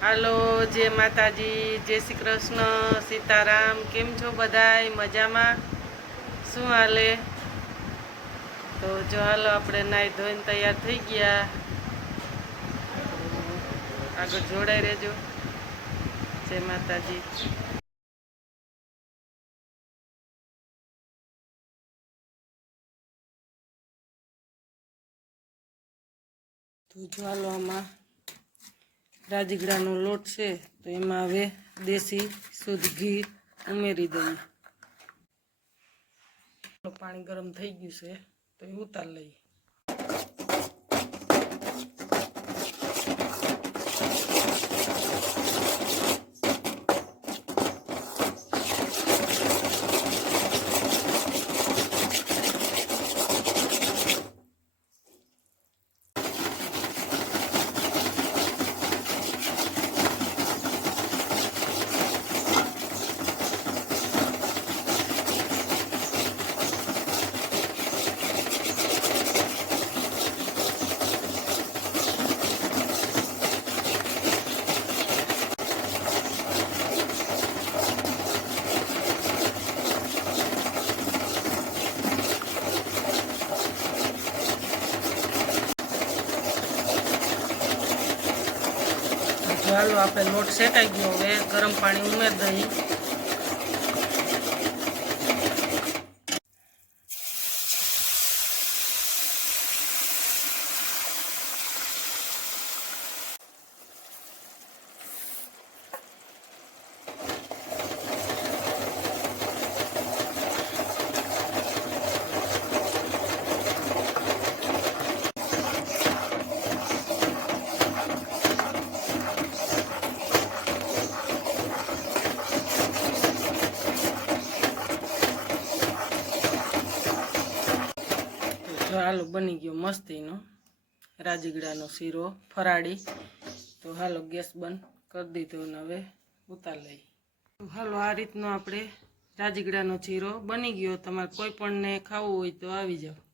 હાલો, જય માતાજી, જય શ્રી કૃષ્ણ, સીતારામ। કેમ છો બધાય? મજામાં? શું હાલે? તો જો હાલો આપણે નાહી ધોઈને તૈયાર થઈ ગયા। આગળ જોડાઈ રહેજો। જય માતાજી। તો જો હાલો આમાં રાજગરાનો લોટ છે, તો એમાં હવે દેશી શુદ્ધ ઘી ઉમેરી દઈએ। પાણી ગરમ થઈ ગયું છે, તો એ ઉતાર લઈએ। હાલો આપણે લોટ શેકાઈ ગયો, હવે ગરમ પાણી ઉમેરી દઈએ। તો હાલો બની ગયો મસ્તીનો રાજગરાનો શીરો ફરાળી। તો હાલો ગેસ બંધ કરી દીધો ને હવે ઉતાર લઈએ। તો હાલો આ રીતનો આપણે રાજગરાનો શીરો બની ગયો। તમારે કોઈ પણને ખાવું હોય તો આવી જાઓ।